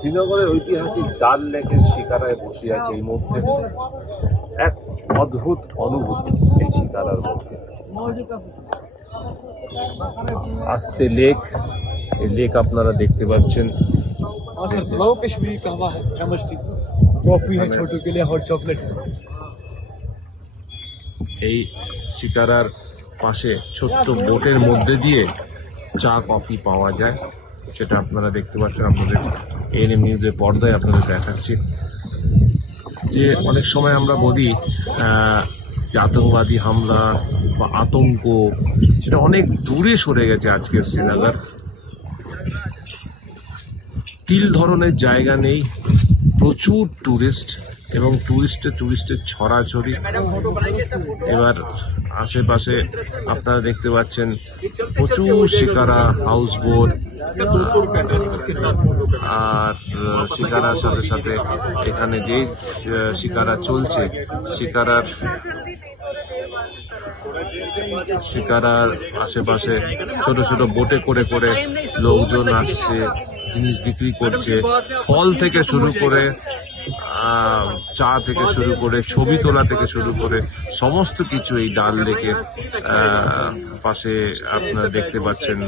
শ্রীনগরের ঐতিহাসিক ডাল লেকের শিকারায় বসে আছে এই মুহূর্তে। এক অদ্ভুত অনুভূতি এই শিকারার মধ্যে। আস্তে লেক, এই লেক আপনারা দেখতে পাচ্ছেন। এই শিকারার পাশে ছোট্ট বোটের মধ্যে দিয়ে চা কফি পাওয়া যায়, সেটা আপনারা দেখতে পাচ্ছেন। আপনাদের এএনএম নিউজের পর্দায় আপনাদের দেখাচ্ছি যে অনেক সময় আমরা বলি যে আতঙ্কবাদী হামলা বা আতঙ্ক, সেটা অনেক দূরে সরে গেছে আজকে শ্রীনগর। তিল ধরনের জায়গা নেই, প্রচুর টুরিস্ট এবং টুরিস্টের ছড়াছড়ি। এবার আশেপাশে আপনারা দেখতে পাচ্ছেন প্রচুর শিকারা, হাউস বোট, আর শিকারার সাথে সাথে এখানে যে শিকারা চলছে, শিকারার আশেপাশে ছোট ছোট বোটে করে করে লোকজন আসছে, জিনিস বিক্রি করছে। ফল থেকে শুরু করে চা থেকে শুরু করে ছবি তোলা থেকে শুরু করে সমস্ত কিছু এই ডাল লেকের পাশে আপনারা দেখতে পাচ্ছেন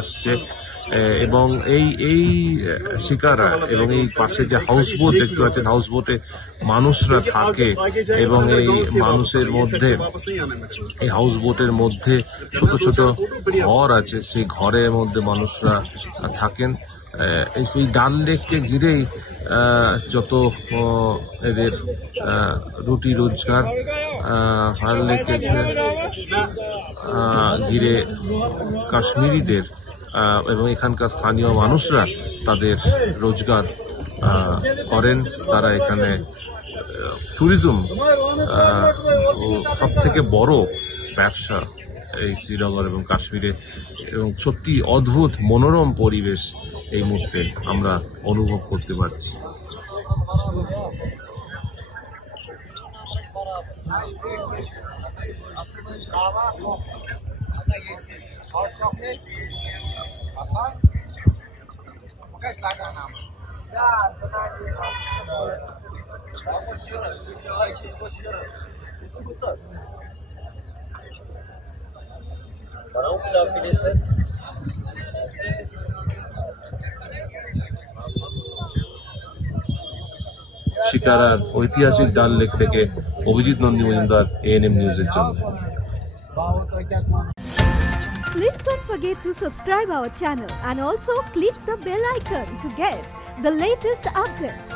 আসছে। এবং এই শিকারা এবং এই পাশে যে হাউস বোট দেখতে পাচ্ছেন, হাউস বোটে মানুষরা থাকে এবং এই মানুষের মধ্যে, এই হাউস বোটের মধ্যে ছোট ছোট ঘর আছে, সেই ঘরের মধ্যে মানুষরা থাকেন। এই ডাল লেককে ঘিরেই যত এদের রুটি রোজগার, ডাল লেককে ঘিরে কাশ্মীরিদের এবং এখানকার স্থানীয় মানুষরা তাদের রোজগার করেন। তারা এখানে ট্যুরিজম সব থেকে বড় ব্যবসা এই শ্রীনগর এবং কাশ্মীরে, এবং সত্যি অদ্ভুত মনোরম পরিবেশ এই মুহূর্তে আমরা অনুভব করতে পারছি। শিকারার ঐতিহাসিক ডাল লেক থেকে অভিজিৎ নন্দী মজুমদার, এএনএম নিউজের জন্য। Please don't forget to subscribe our channel and also click the bell icon to get the latest updates.